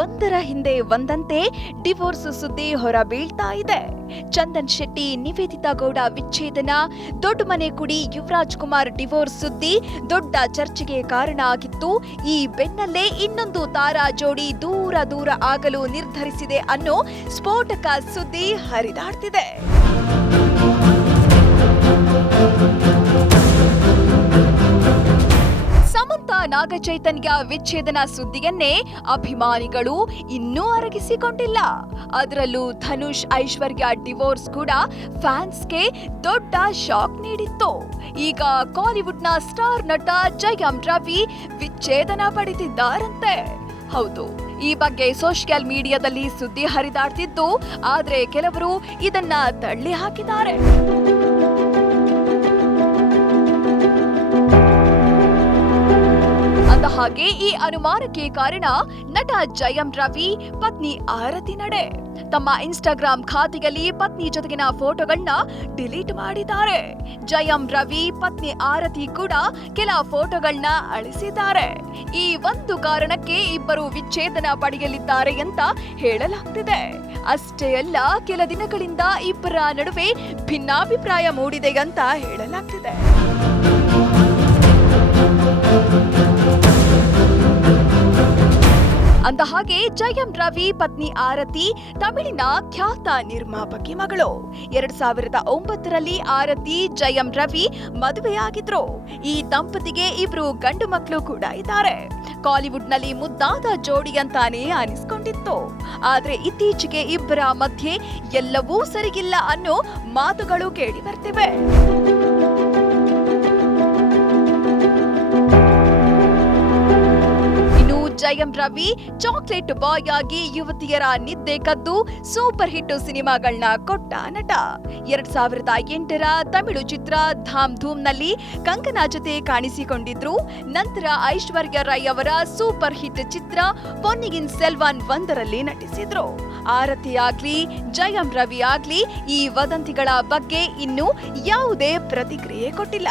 ಒಂದರ ಹಿಂದೆ ಒಂದಂತೆ ಡಿವೋರ್ಸ್ ಸುದ್ದಿ ಹೊರಬೀಳ್ತಾ ಇದೆ. ಚಂದನ್ ಶೆಟ್ಟಿ, ನಿವೇದಿತಾ ಗೌಡ ವಿಚ್ಛೇದನ, ದೊಡ್ಡ ಮನೆ ಕುಡಿ ಯುವರಾಜ್ ಕುಮಾರ್ ಡಿವೋರ್ಸ್ ಸುದ್ದಿ ದೊಡ್ಡ ಚರ್ಚೆಗೆ ಕಾರಣ ಆಗಿತ್ತು. ಈ ಬೆನ್ನಲ್ಲೇ ಇನ್ನೊಂದು ತಾರಾ ಜೋಡಿ ದೂರ ದೂರ ಆಗಲು ನಿರ್ಧರಿಸಿದೆ ಅನ್ನೋ ಸ್ಫೋಟಕ ಸುದ್ದಿ ಹರಿದಾಡ್ತಿದೆ. ನಾಗಚೈತನ್ಯ ವಿಚ್ಛೇದನ ಸುದ್ದಿಯನ್ನೇ ಅಭಿಮಾನಿಗಳು ಇನ್ನೂ ಅರಗಿಸಿಕೊಂಡಿಲ್ಲ. ಅದರಲ್ಲೂ ಧನುಷ್ ಐಶ್ವರ್ಯ ಡಿವೋರ್ಸ್ ಕೂಡ ಫ್ಯಾನ್ಸ್ಗೆ ದೊಡ್ಡ ಶಾಕ್ ನೀಡಿತ್ತು. ಈಗ ಕಾಲಿವುಡ್ನ ಸ್ಟಾರ್ ನಟ ಜಯಂ ರವಿ ವಿಚ್ಛೇದನ ಪಡೆದಿದ್ದಾರಂತೆ. ಹೌದು, ಈ ಬಗ್ಗೆ ಸೋಷಿಯಲ್ ಮೀಡಿಯಾದಲ್ಲಿ ಸುದ್ದಿ ಹರಿದಾಡ್ತಿದ್ದು, ಆದ್ರೆ ಕೆಲವರು ಇದನ್ನ ತಳ್ಳಿ ಹಾಕಿದ್ದಾರೆ ಹಾಗೆ ಈ ಅನುಮಾನಕ್ಕೆ ಕಾರಣ ನಟ ಜಯಂ ರವಿ, ಪತ್ನಿ ಆರತಿ ನಡೆ. ತಮ್ಮ ಇನ್ಸ್ಟಾಗ್ರಾಮ್ ಖಾತೆಯಲ್ಲಿ ಪತ್ನಿ ಜೊತೆಗಿನ ಫೋಟೋಗಳನ್ನ ಡಿಲೀಟ್ ಮಾಡಿದ್ದಾರೆ. ಜಯಂ ರವಿ, ಪತ್ನಿ ಆರತಿ ಕೂಡ ಕೆಲ ಫೋಟೋಗಳನ್ನ ಅಳಿಸಿದ್ದಾರೆ. ಈ ಒಂದು ಕಾರಣಕ್ಕೆ ಇಬ್ಬರು ವಿಚ್ಛೇದನ ಪಡೆಯಲಿದ್ದಾರೆ ಅಂತ ಹೇಳಲಾಗ್ತಿದೆ. ಅಷ್ಟೇ ಅಲ್ಲ, ಕೆಲ ದಿನಗಳಿಂದ ಇಬ್ಬರ ನಡುವೆ ಭಿನ್ನಾಭಿಪ್ರಾಯ ಮೂಡಿದೆ ಅಂತ ಹೇಳಲಾಗ್ತಿದೆ. ಅಂದ ಹಾಗೆ ಜಯಂ ರವಿ, ಪತ್ನಿ ಆರತಿ, ತಮಿಳಿನ ಖ್ಯಾತ ನಿರ್ಮಾಪಕಿ ಮಗಳು. ಎರಡ್ ಸಾವಿರದ ಒಂಬತ್ತರಲ್ಲಿ ಆರತಿ, ಜಯಂ ರವಿ ಮದುವೆಯಾಗಿದ್ರು. ಈ ದಂಪತಿಗೆ ಇಬ್ರು ಗಂಡು ಮಕ್ಕಳು ಕೂಡ ಇದ್ದಾರೆ. ಕಾಲಿವುಡ್ನಲ್ಲಿ ಮುದ್ದಾದ ಜೋಡಿ ಅಂತಾನೆ ಅನಿಸ್ಕೊಂಡಿತ್ತು. ಆದ್ರೆ ಇತ್ತೀಚೆಗೆ ಇಬ್ಬರ ಮಧ್ಯೆ ಎಲ್ಲವೂ ಸರಿಗಿಲ್ಲ ಅನ್ನೋ ಮಾತುಗಳು ಕೇಳಿ ಬರ್ತಿವೆ. ಜಯಂ ರವಿ, ಚಾಕ್ಲೇಟ್ ಬಾಯ್ ಆಗಿ ಯುವತಿಯರ ನಿದ್ದೆ ಕದ್ದು, ಸೂಪರ್ ಹಿಟ್ ಸಿನಿಮಾಗಳನ್ನ ಕೊಟ್ಟ ನಟ. ಎರಡ್ ಸಾವಿರದ ಎಂಟರ ತಮಿಳು ಚಿತ್ರ ಧಾಮ್ ಧೂಮ್ನಲ್ಲಿ ಕಂಕನಾ ಜೊತೆ ಕಾಣಿಸಿಕೊಂಡಿದ್ರು. ನಂತರ ಐಶ್ವರ್ಯ ರೈ ಅವರ ಸೂಪರ್ ಹಿಟ್ ಚಿತ್ರ ಪೊನ್ನಿಗಿನ್ ಸೆಲ್ವಾನ್ ಒಂದರಲ್ಲಿ ನಟಿಸಿದ್ರು. ಆರತಿ ಆಗ್ಲಿ, ಜಯಂ ರವಿ ಆಗ್ಲಿ ಈ ವದಂತಿಗಳ ಬಗ್ಗೆ ಇನ್ನೂ ಯಾವುದೇ ಪ್ರತಿಕ್ರಿಯೆ ಕೊಟ್ಟಿಲ್ಲ.